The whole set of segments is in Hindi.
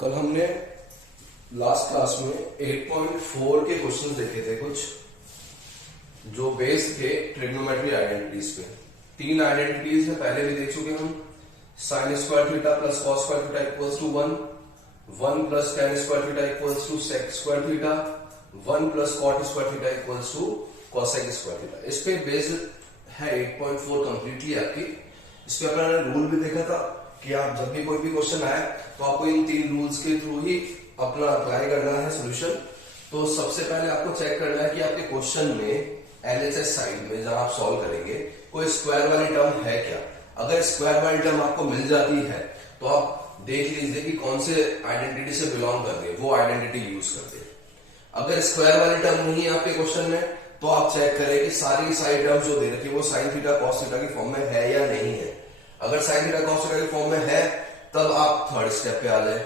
कल हमने लास्ट क्लास में 8.4 के क्वेश्चन देखे थे कुछ जो बेस्ड थे ट्रिग्नोमेट्री आइडेंटिटीज पे। तीन आइडेंटिटीज है पहले भी देख चुके हम। Sine square theta plus cos square theta equals to 1 plus tan square theta equals to sec square theta, 1 plus cot square theta equals to cosec square theta. इस पे बेस्ड है 8.4 कंप्लीटली आपकी। इस पे अपना रूल भी देखा था कि आप जब भी कोई भी क्वेश्चन आए तो आपको इन तीन रूल्स के थ्रू ही अपना अप्लाई करना है सोल्यूशन। तो सबसे पहले आपको चेक करना है कि आपके क्वेश्चन में एलएचएस साइड में जहां आप सॉल्व करेंगे कोई स्क्वायर वाली टर्म है क्या। अगर स्क्वायर वाली टर्म आपको मिल जाती है तो आप देख लीजिए कि कौन से आइडेंटिटी से बिलोंग करते हैं, वो आइडेंटिटी यूज करते हैं। अगर स्क्वायर वाली टर्म नहीं है आपके क्वेश्चन में तो आप चेक करें कि सारी साइड टर्म जो दे रखी है वो साइन थीटा कॉस थीटा की फॉर्म में है या नहीं है। अगर साइन थीटा कॉस थीटा की फॉर्म में है तब आप थर्ड स्टेप पे आ जाए,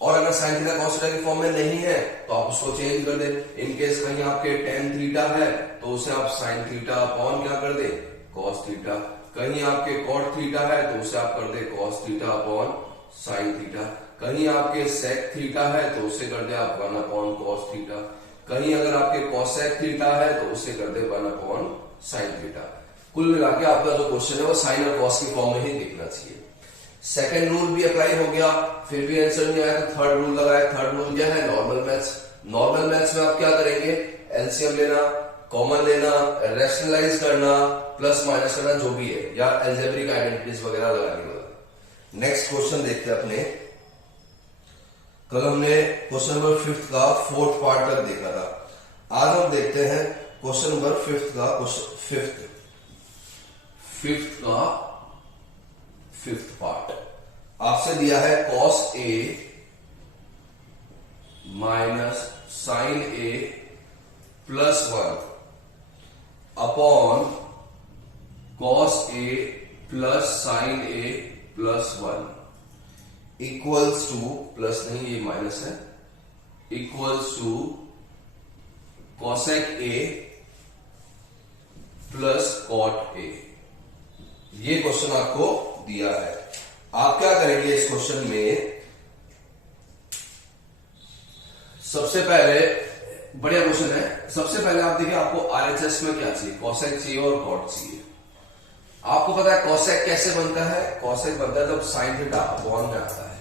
और अगर साइन थीटा कॉस थीटा की फॉर्म में नहीं है तो आप उसको चेंज कर दें। इन केस कहीं आपके टेन थीटा है तो उसे आप साइन थीटा अपॉन क्या कर दे, कॉस थीटा। कहीं आपके कॉट थीटा है तो उसे आप कर दे cos theta upon sine theta. कहीं आपके सेक थीटा है तो उसे कर दे आप 1 अपॉन कॉस थीटा। कहीं अगर आपके कॉसेक थीटा है तो उसे कर दे 1 अपॉन साइन थीटा। कुल मिला के आपका जो क्वेश्चन है वो साइन और कॉस की फॉर्म में ही दिखना चाहिए। सेकंड रूल भी अप्लाई हो गया, फिर भी आंसर नहीं आया तो थर्ड रूल लगाया। थर्ड रूल क्या है, नॉर्मल मैथ्स। नॉर्मल मैथ्स में आप क्या करेंगे, एलसीएम लेना, कॉमन लेना, रैशनलाइज करना, प्लस माइनस करना जो भी है, या एल्जेब्रिक आइडेंटिटीज वगैरह लगाने वाला। नेक्स्ट क्वेश्चन देखते हैं अपने। कल हमने क्वेश्चन नंबर 5 का 4th पार्ट तक देखा था। आज हम देखते हैं क्वेश्चन नंबर 5 का फिफ्थ पार्ट। आपसे दिया है cos A minus sine A plus 1 upon cos A plus sine A plus 1 equals to, plus नहीं ये माइनस है, equals to cosec A plus cot A। ये क्वेश्चन आपको दिया है। आप क्या करेंगे इस क्वेश्चन में, सबसे पहले बढ़िया क्वेश्चन है। सबसे पहले आप देखिए आपको आरएचएस में क्या चाहिए, cosec चाहिए और cot चाहिए। आपको पता है cosec कैसे बनता है, cosec बनता है जब साइन थीटा अपॉन में आता है।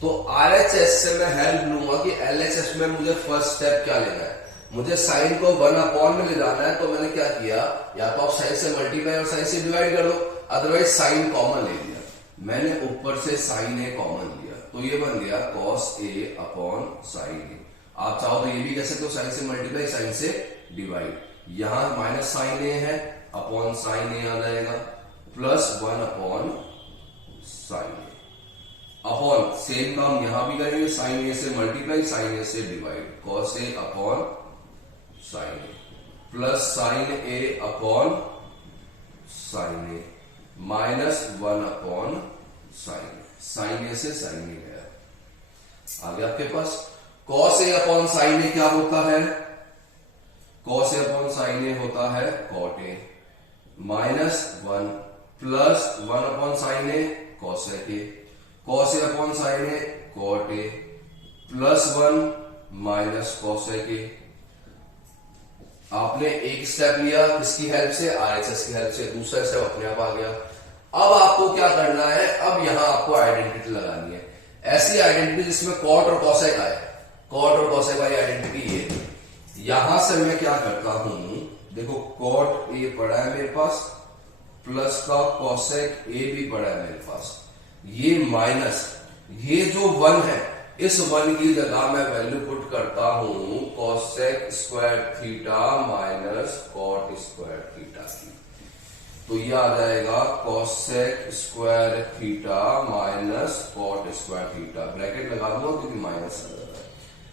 तो आरएचएस से मैं हेल्प लूंगा कि एलएचएस में मुझे फर्स्ट स्टेप क्या लेना है। मुझे साइन को 1 अपॉन में ले जाना है, तो मैंने क्या किया, या तो आप साइन से मल्टीप्लाई और साइन से डिवाइड कर दो, अदरवाइज साइन कॉमन ले लिया। मैंने ऊपर से साइन ए कॉमन लिया तो ये बन गया cos A अपॉन साइन ए। आप चाहो तो ये भी कह सकते हो साइन से मल्टीप्लाई साइन से डिवाइड। यहां माइनस साइन ए है, अपॉन साइन ए आ जाएगा, plus 1 upon sine A. Upon same काम यहां भी करेंगे, साइन ए से मल्टीप्लाई साइन ए से divide, cos A upon sine A plus sine A upon sine A minus 1 upon sine A से साइन ए गया। आगे आपके पास cos A upon sine A क्या होता है, cos A upon sine A होता है cot A minus 1 plus 1 upon sine A cosec A, cos A upon sine A cot A plus 1 minus cosec A। आपने एक स्टेप लिया किसकी हेल्प से, आरएचएस की हेल्प से, दूसरा स्टेप अपने आप आ गया। अब आपको क्या करना है, अब यहां आपको आइडेंटिटी लगानी है, ऐसी आइडेंटिटी जिसमें कॉट और कॉसेक आए। कॉट और कॉसेक वाली आइडेंटिटी ये। यहां से मैं क्या करता हूं, देखो कॉट ए पड़ा है मेरे पास, प्लस का कॉसेक ए भी पड़ा है मेरे पास, ये माइनस, ये जो 1 है इस 1 की जगह मैं वैल्यू पुट करता हूं cosec square theta minus cot square theta की। तो ये आ जाएगा cosec square theta minus cot square theta. Bracket लगा दूंगा क्योंकि माइनस आ जाता है,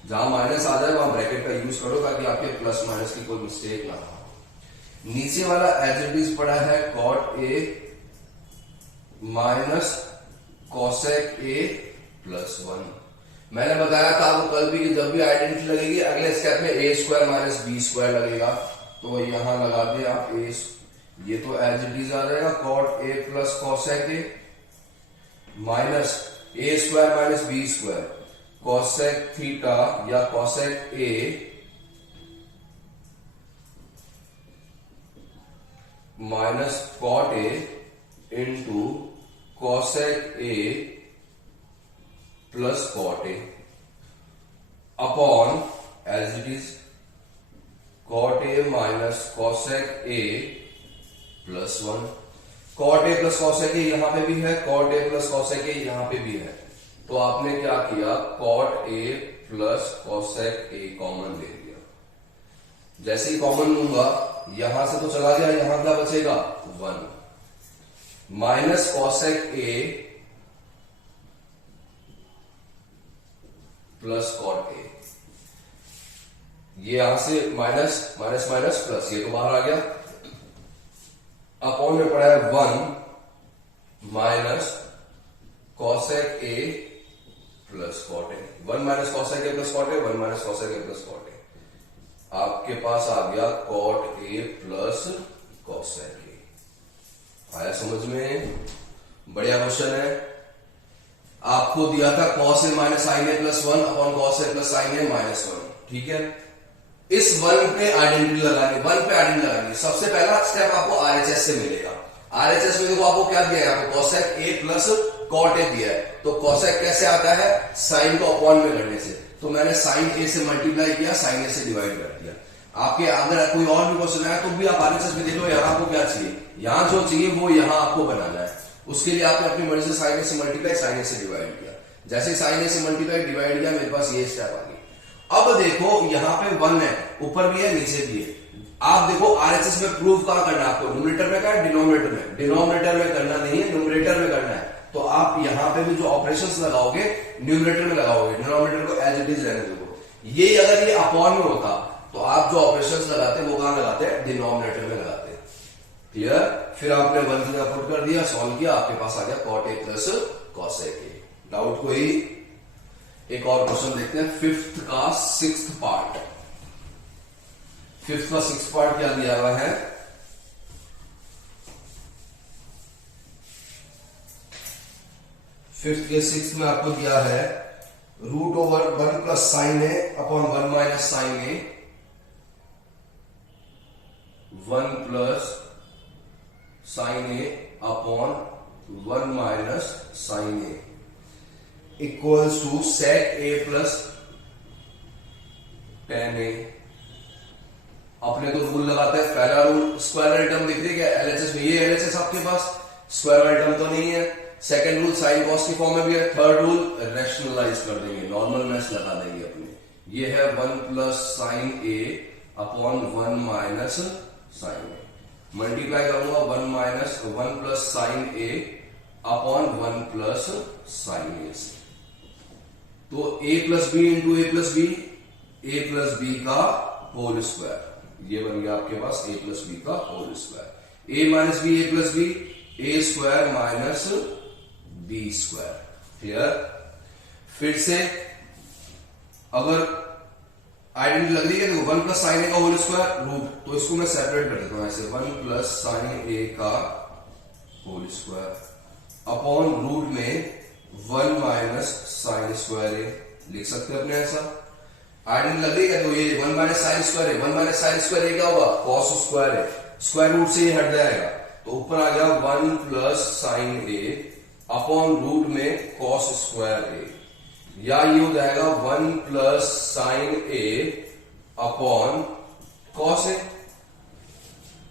जहां माइनस आ जाए वहां ब्रैकेट का यूज करो ताकि आपके प्लस माइनस की कोई मिस्टेक ना हो। नीचे वाला एज इट इज पड़ा है cot A minus cosec A plus 1। मैंने बताया था आपको कल भी कि जब भी आइडेंटिटी लगेगी अगले स्टेप में ए स्क्वायर माइनस बी स्क्वायर लगेगा, तो यहां लगा दे आप ए, ये तो एज इट इज आ जाएगा cot A plus cosec A minus A square minus B square. Cosec theta या cosec A minus cot A into cosec A plus cot A upon as it is cot A minus cosec A plus 1। Cot A plus cosec A यहां पे भी है, cot A plus cosec A यहां पे भी है, तो आपने क्या किया, cot A plus cosec A common ले लिया। जैसे ही कॉमन लूंगा यहां से तो चला गया, यहां क्या बचेगा 1 minus cosec A plus cot A. ये यहां से माइनस माइनस माइनस प्लस, ये तो बाहर आ गया। अपॉन में पड़ा है 1 minus cosec A plus cot A. 1 minus cosec A plus cot A, 1 minus cosec A plus cot A. आपके पास आ गया cot A plus cosec A. आया समझ में? बढ़िया क्वेश्चन है। आपको दिया था cos A minus sine A plus 1 upon cos A plus sine A minus 1, ठीक है। इस 1 पे आइडेंटिटी लगानी, 1 पे आइडेंटिटी लगानी। सबसे पहला स्टेप आपको आरएचएस से मिलेगा। आरएचएस में देखो आपको क्या दिया है, आपको cosec A plus cot A दिया है, तो कॉसेक कैसे आता है, साइन को अपॉन में करने से। तो मैंने साइन ए से मल्टीप्लाई किया, साइन ए से डिवाइड कर दिया। आपके अगर कोई और भी क्वेश्चन आया तो भी आप आरएचएस में देख लो, यहां आपको क्या चाहिए, यहां जो चाहिए वो यहां आपको बनाना है। उसके लिए आपने अपनी मर्जी से साइन ए से मल्टीप्लाई, साइन ए से डिवाइड किया। जैसे साइन ए से मल्टीप्लाई डिवाइड किया, मेरे पास ये स्टेप आ गई। अब देखो यहां पे 1 है, ऊपर भी है नीचे भी है। आप देखो आरएचएस में प्रूव कहां करना है आपको, न्यूमरेटर में करना है डिनोमिनेटर में? डिनोमिनेटर में करना नहीं है, न्यूमरेटर में करना है। तो आप यहां पे भी जो ऑपरेशंस लगाओगे न्यूमरेटर में लगाओगे, डिनोमिनेटर को एज इट इज रहने दो। ये अगर ये अपॉन में होता तो आप जो ऑपरेशंस लगाते हैं वो कहां लगाते हैं, डिनोमिनेटर में लगाते हैं। क्लियर? फिर आपने 1 की जगह पुट कर दिया, सॉल्व किया, आपके पास आ गया cot A plus cosec A. Doubt कोई? एक और क्वेश्चन देखते हैं, 5th का 6th पार्ट। 5th का 6th पार्ट क्या दिया हुआ है, फिफ्थ के 6th में आपको दिया है root over 1 plus sine A upon 1 minus sine A, 1 plus sine A upon 1 minus sine A equals to sec A plus tan A. अपने तो रूल लगाते हैं, पहला रूल स्क्वायर वाली टर्म दिख रही है क्या एलएचएस में, ये एलएचएस आपके पास स्क्वायर वाली टर्म तो नहीं है। सेकंड रूल साइन कॉस की फॉर्म में भी है। थर्ड रूल रैशनलाइज कर देंगे, नॉर्मल मैथ्स लगा देंगे अपने। ये है 1 plus sine A upon 1 minus sine A, multiply करूंगा 1 plus sine A upon 1 plus sine A से। तो a plus B into A plus B का होल स्क्वायर, ये बन गया आपके पास a प्लस बी का whole square. a minus B A plus B, A square minus B square. Clear? फिर से अगर आइडेंटिटी लग रही है तो 1 प्लस साइन ए का होल स्क्वायर रूट, तो इसको मैं सेपरेट कर देता हूं ऐसे, 1 प्लस साइन ए का होल स्क्वायर अपॉन रूट में 1 माइनस साइन स्क्वायर ए लिख सकते हैं अपने ऐसा। आइडेंटिटी लग रही है तो ये 1 माइनस साइन स्क्वायर है, 1 माइनस साइन स्क्वायर ए क्या होगा, कॉस स्क्वायर है, स्क्वायर रूट से ये हट जाएगा, तो ऊपर आ गया 1 plus sine A upon root में कॉस स्क्वायर ए, या ये हो जाएगा 1 plus sine A upon cos ए।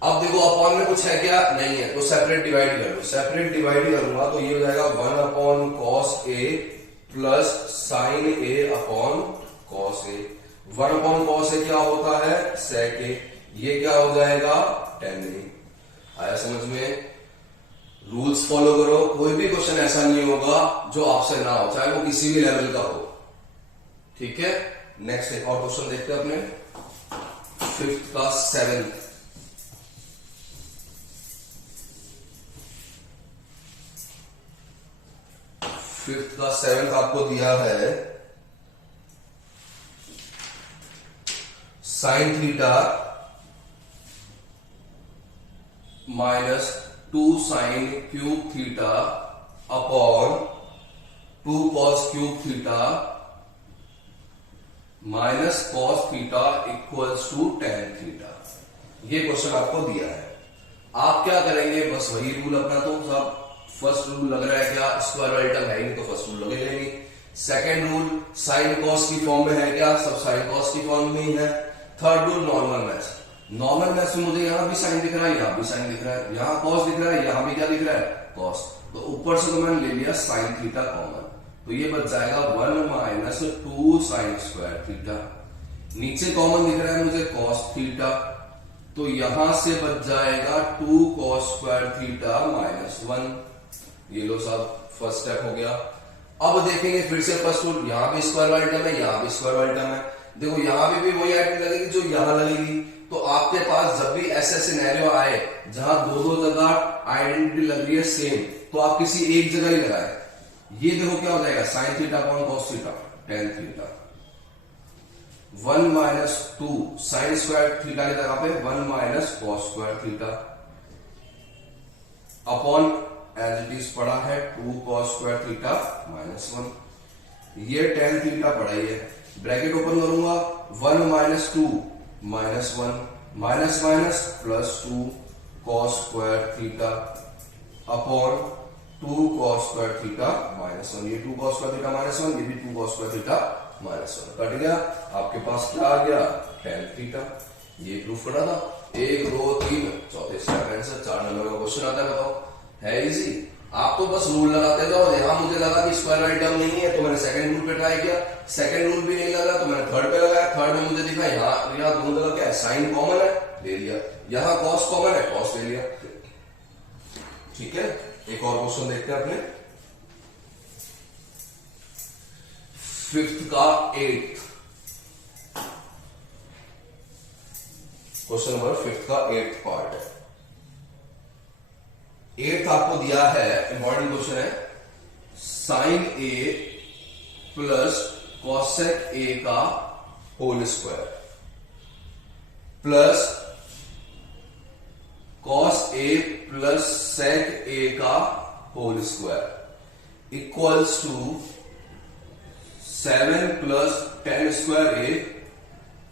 अब देखो अपॉन में कुछ है क्या, नहीं है, तो सेपरेट डिवाइड कर लो। सेपरेट डिवाइड करूंगा तो ये हो जाएगा 1 upon cos A plus sine A upon cos A. 1 upon cos ए क्या होता है, सेक ए, ये क्या हो जाएगा टेन ए। आया समझ में? रूल्स फॉलो करो, कोई भी क्वेश्चन ऐसा नहीं होगा जो आपसे ना हो, चाहे वो किसी भी लेवल का हो। ठीक है, नेक्स्ट एक और क्वेश्चन देखते हैं अपने 5th का 7th। फिफ्थ का 7th आपको दिया है sine theta minus 2 sine cube theta upon 2 cos cube theta minus cos theta equals to tan theta. ये क्वेश्चन आपको दिया है। आप क्या करेंगे, बस वही रूल अपना, तो सब फर्स्ट रूल लग रहा है क्या, स्क्वायर वाली टर्म है ही नहीं तो फर्स्ट रूल लगे लेंगे। सेकेंड रूल साइन कॉस की फॉर्म में है क्या, सब साइन कॉस की फॉर्म में ही है। Third rule normal maths. Normal maths में मुझे यहां भी साइन दिख रहा है, यहां भी साइन दिख रहा है, यहां कॉस दिख रहा है, यहां भी क्या दिख रहा है, कॉस। तो ऊपर से तो मैंने ले लिया साइन थीटा कॉमन, तो ये बच जाएगा 1 माइनस 2 साइन स्क्वायर थीटा। नीचे कॉमन दिख रहा है मुझे कॉस थीटा, तो यहां से बच जाएगा 2 कॉस स्क्वायर थीटा माइनस 1। ये लो साहब फर्स्ट स्टेप हो गया। अब देखेंगे फिर से फर्स्ट रूल, यहां भी स्क्वायर वाली टर्म है, यहां भी स्क्वायर वाली टर्म है। देखो यहां भी वही आइटम लगेगी जो यहां लगेगी। तो आपके पास जब भी ऐसे सिनेरियो आए जहां दो जगह आइडेंटिटी लग रही है सेम, तो आप किसी एक जगह ही लगाए। ये देखो क्या हो जाएगा, sine theta upon cos theta, tan theta. 1 minus 2 sine square theta की जगह पे 1 minus cos square theta upon as it is पड़ा है 2 कॉस स्क्वायर थीटा माइनस 1। ये टेन थीटा पड़ा ही है, ब्रैकेट ओपन करूंगा, 1 minus 2 minus 1 minus minus plus 2 cos square theta upon 2 cos square theta minus 1। ये 2 कॉस स्क्वायर थीटा माइनस 1, ये भी 2 cos square theta minus 1 cut गया। आपके पास क्या आ गया, टेन थीटा। ये प्रूफ करना था। 1 2 3 चौथे स्टेप आंसर। 4 नंबर का क्वेश्चन आता है, बताओ। है इजी। आप तो बस रूल लगाते जाओ। यहां मुझे लगा कि स्क्वायर वाली टर्म नहीं है तो मैंने सेकंड रूल पे ट्राई किया, सेकंड रूल भी नहीं लगा तो मैंने थर्ड पे लगाया, थर्ड में मुझे दिखा यहाँ दोनों जगह क्या है, साइन कॉमन है, ले लिया। यहां कॉस कॉमन है, कॉस ले लिया। ठीक है, एक और क्वेश्चन देखते हैं अपने फिफ्थ का 8th क्वेश्चन नंबर 5th का 8th पार्ट है। 8th आपको दिया है, इंपॉर्टेंट क्वेश्चन है, sine A plus cosec A का whole square plus cos A plus sec A का whole square equals to 7 plus 10 square A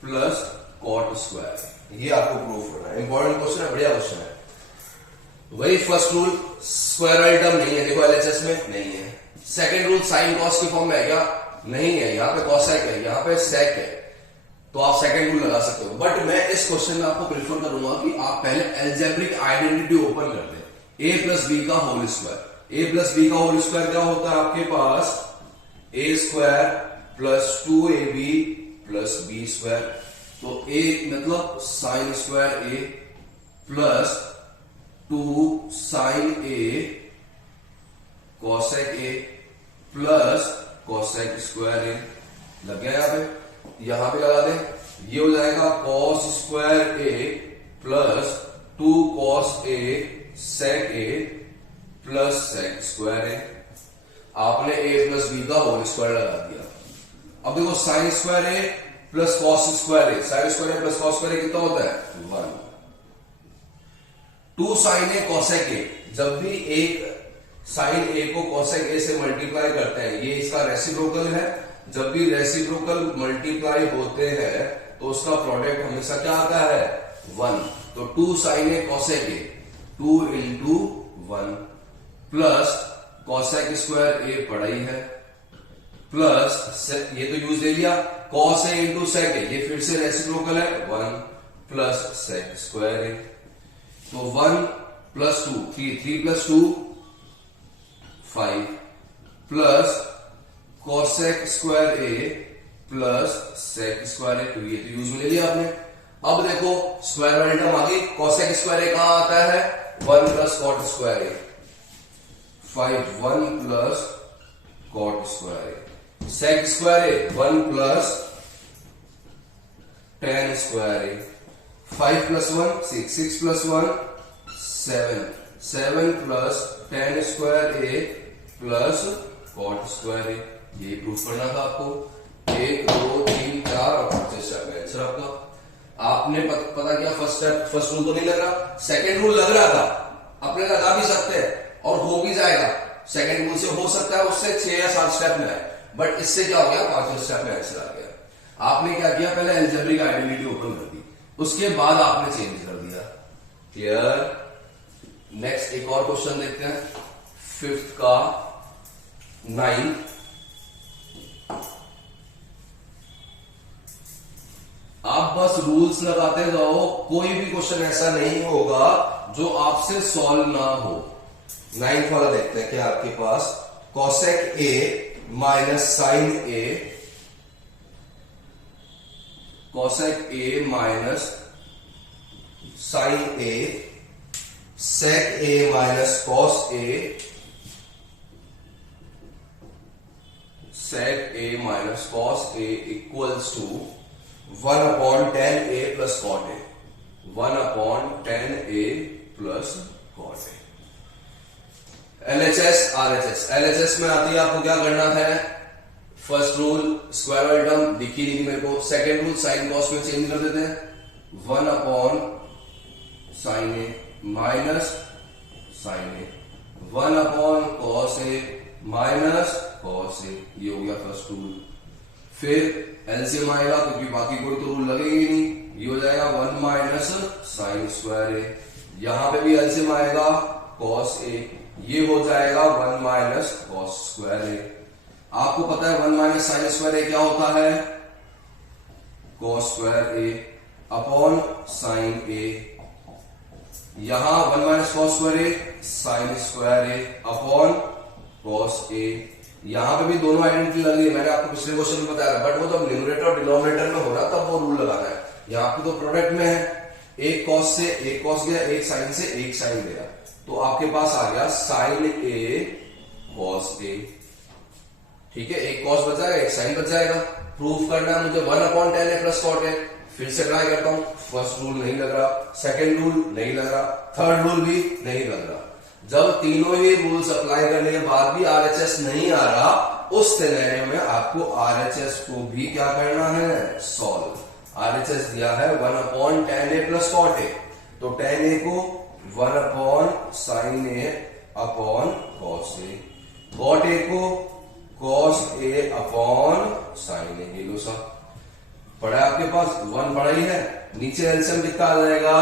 plus cot square. ये आपको प्रूफ करना है। इंपॉर्टेंट क्वेश्चन है, बढ़िया क्वेश्चन है। वही फर्स्ट रूल, स्क्वायर वाली टर्म नहीं है, देखो एलएचएस में नहीं है। सेकंड रूल साइन कॉस की फॉर्म में है क्या, नहीं है। यहां पे कॉसेक है, यहां पे सेक है, तो आप सेकंड रूल लगा सकते हो। बट मैं इस क्वेश्चन में आपको प्रेफर करूंगा कि आप पहले एल्जेब्रिक आइडेंटिटी ओपन कर दें। ए प्लस बी का whole square. A plus B का होल स्क्वायर क्या होता है आपके पास, A square plus 2ab plus B square. तो ए मतलब sine square A plus 2 sine A cosec A plus cosec square A. लग गया यहां पे लगा दें, ये हो जाएगा cos square A plus 2 cos A sec A plus sec square A. आपने ए प्लस बी का होल स्क्वायर लगा दिया। अब देखो sign square A plus cos square A, sign square A plus cos square ए कितना होता है, 1। 2 साइन ए कॉसेक ए, जब भी एक साइन ए को कॉसेक ए से मल्टीप्लाई करते हैं, ये इसका रेसिप्रोकल है। जब भी रेसिप्रोकल मल्टीप्लाई होते हैं तो उसका प्रोडक्ट हमेशा क्या आता है, 1। तो 2 sine A cosec A, 2 into 1 plus cosec square A पढ़ा ही है प्लस ये तो यूज ले लिया, कॉस ए इंटू सेक ए, ये फिर से रेसिप्रोकल है, 1 प्लस सेक स्क्वायर ए। तो 1 plus 2 3 plus 2 5 plus cosec square A plus sec square A, तो ये तो यूज में ले लिया आपने। अब देखो स्क्वायर वाली टर्म आ गई, कॉसेक स्क्वायर ए कहां आता है, 1 plus cot square A, 5 1 plus cot square A, sec square A 1 plus tan square A, 5 plus 1 6 6 plus 1 7 7 plus tan square A plus cot square A. ये प्रूफ करना था आपको। 1 2 3 4 और 5 स्टेप में आंसर आपका। आपने पता किया फर्स्ट स्टेप, फर्स्ट रूल तो नहीं लग रहा, सेकंड रूल लग रहा था, अपने लगा भी सकते हैं और हो भी जाएगा। सेकंड रूल से हो सकता है उससे 6 या 7 स्टेप में आए, बट इससे क्या हो गया, 5 स्टेप में आंसर आ गया। आपने क्या किया, पहले अलजेब्रिक आइडेंटिटी ओपन कर दी, उसके बाद आपने चेंज कर दिया। क्लियर। नेक्स्ट एक और क्वेश्चन देखते हैं, 5th का 9। आप बस रूल्स लगाते जाओ, कोई भी क्वेश्चन ऐसा नहीं होगा जो आपसे सॉल्व ना हो। 9th वाला देखते हैं क्या आपके पास, cosec A minus sine A, cosec A minus sine A, sec A minus cos A, sec A minus cos A equals to 1/10 a plus cot A, 1/10 a plus cot A. LHS RHS, LHS में आती है आपको क्या करना है, फर्स्ट रूल स्क्वायर वाली टर्म दिखी नहीं मेरे को, सेकेंड रूल साइन कॉस में चेंज कर देते हैं, 1/sin a minus sine A, 1/cos a minus cos A, ये हो गया फर्स्ट रूल। फिर एलसीएम आएगा क्योंकि बाकी कोई तो रूल लगेगी नहीं, ये हो जाएगा 1 माइनस साइन स्क्वायर ए, यहां पे भी एलसीएम आएगा कॉस ए, ये हो जाएगा 1 माइनस कॉस स्क्वायर ए। आपको पता है 1 माइनस साइन स्क्वायर ए क्या होता है, cos square A upon sine ए, यहां 1 minus cos square A sign square A upon cos ए, यहां पे भी दोनों आइडेंटिटी लग रही है, मैंने आपको पिछले क्वेश्चन में बताया, बट वो जब न्यूमरेटर और डिनोमिनेटर में हो रहा तब वो रूल लगाना है। यहां पे तो प्रोडक्ट में है, एक कॉस से एक कॉस गया, एक साइन से एक साइन गया, तो आपके पास आ गया साइन ए कॉस ए। ठीक है, एक कॉस बच जाएगा, एक साइन बच जाएगा। प्रूफ करना है मुझे 1/10 a प्लस कॉट ए, फिर से ट्राई करता हूं, फर्स्ट रूल नहीं लग रहा, सेकेंड रूल नहीं लग रहा, थर्ड रूल भी नहीं लग रहा। जब तीनों ही रूल्स अप्लाई करने के बाद भी आरएचएस नहीं आ रहा, उस सिनेरियो में आपको आरएचएस को भी क्या करना है, सॉल्व। आरएचएस दिया है 1/10 a प्लस कॉट ए, तो 10 a को 1/sin a upon cos A, cot A को cos A upon sine A. लो सा पढ़ा है आपके पास, 1 पढ़ा ही है, नीचे एलसीएम कितना आ जाएगा,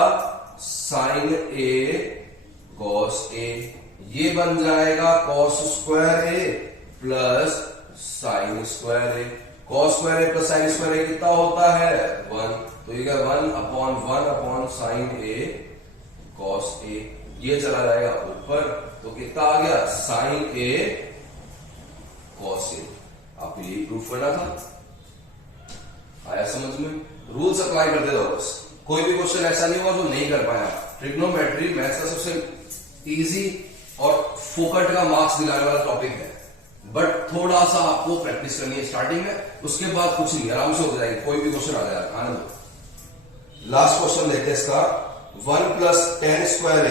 साइन ए कॉस ए, ये बन जाएगा cos square A plus sign square A, cos square A plus sign square ए कितना होता है 1, तो ये 1/1 साइन ए कॉस ए, ये चला जाएगा ऊपर, तो कितना आ गया साइन ए कॉस ए। आपको यही प्रूफ करना था, आया समझ में। रूल्स अप्लाई करते जाओ बस, कोई भी क्वेश्चन ऐसा नहीं होगा जो नहीं कर पाया। ट्रिग्नोमेट्री मैथ्स का सबसे इजी और फोकट का मार्क्स दिलाने वाला टॉपिक है, बट थोड़ा सा आपको प्रैक्टिस करनी है स्टार्टिंग में, उसके बाद कुछ नहीं, आराम से हो जाएगी, कोई भी क्वेश्चन आ जाएगा। आने दो, लास्ट क्वेश्चन देखते हैं इसका, 1 plus 10 square A,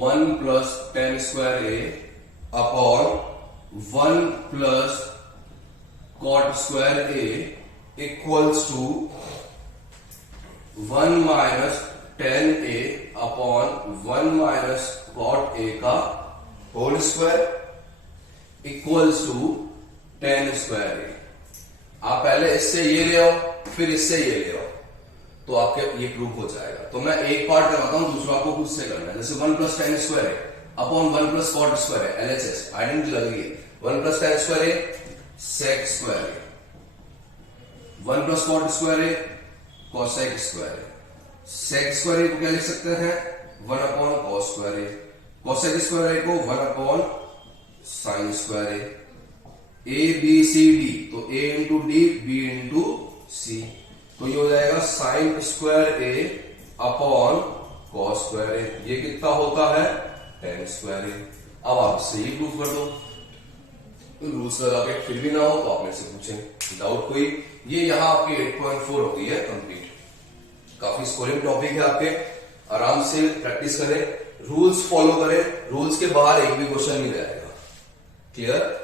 1 plus 10 square A upon 1 plus cot square A equals to 1 minus 10 a upon 1 minus cot A का whole square equals to 10 square A. आप पहले इससे ये ले आओ, फिर इससे ये ले आओ, तो आपके ये प्रूफ हो जाएगा। तो मैं एक पार्ट करवाता हूं, दूसरा आपको खुद से करना है। जैसे 1 plus 10 square A upon 1 plus cot square है, एलएचएस आइडेंटिटी लगेगी, 1 plus 10 square A sec square A, 1 plus cot square A cosec square A, sec square A को क्या लिख सकते हैं 1/cos square A, cosec square A को 1/sin square A B C D, तो a into D B into C, तो ये हो जाएगा sine square A upon cos square A, ये कितना होता है 10 स्क्वायर ए। अब आप इससे ही प्रूफ कर दो, रूल्स लगा के फिर भी ना हो तो आप मेरे से पूछें डाउट कोई। ये यहां आपकी 8.4 होती है कंप्लीट, काफी स्कोरिंग टॉपिक है आपके, आराम से प्रैक्टिस करें, रूल्स फॉलो करें, रूल्स के बाहर एक भी क्वेश्चन नहीं रहेगा। क्लियर।